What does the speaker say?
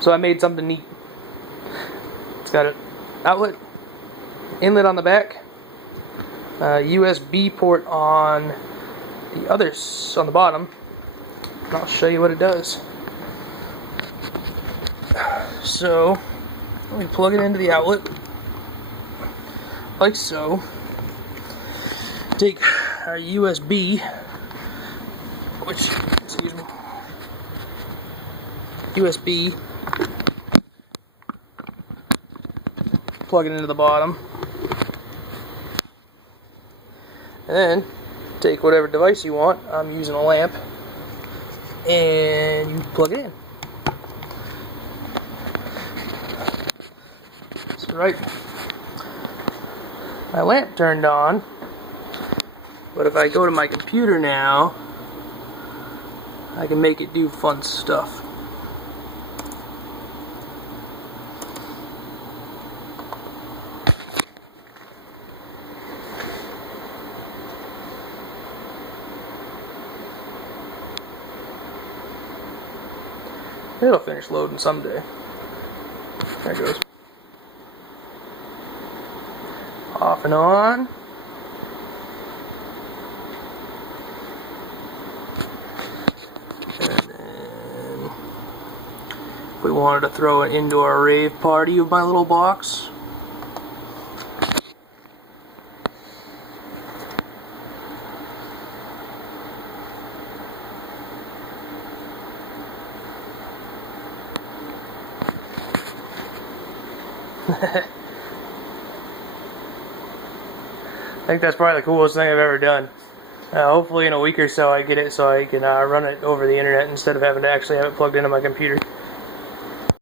So I made something neat. It's got an outlet, inlet on the back, USB port on the others on the bottom, and I'll show you what it does. So we plug it into the outlet like so. Take our USB, plug it into the bottom, and then take whatever device you want. I'm using a lamp, and you plug it in. So right, my lamp turned on, but if I go to my computer now, I can make it do fun stuff. It'll finish loading someday. There it goes. Off and on. And then if we wanted to throw an indoor rave party with my little box, I think that's probably the coolest thing I've ever done. Hopefully in a week or so I get it so I can run it over the internet instead of having to actually have it plugged into my computer.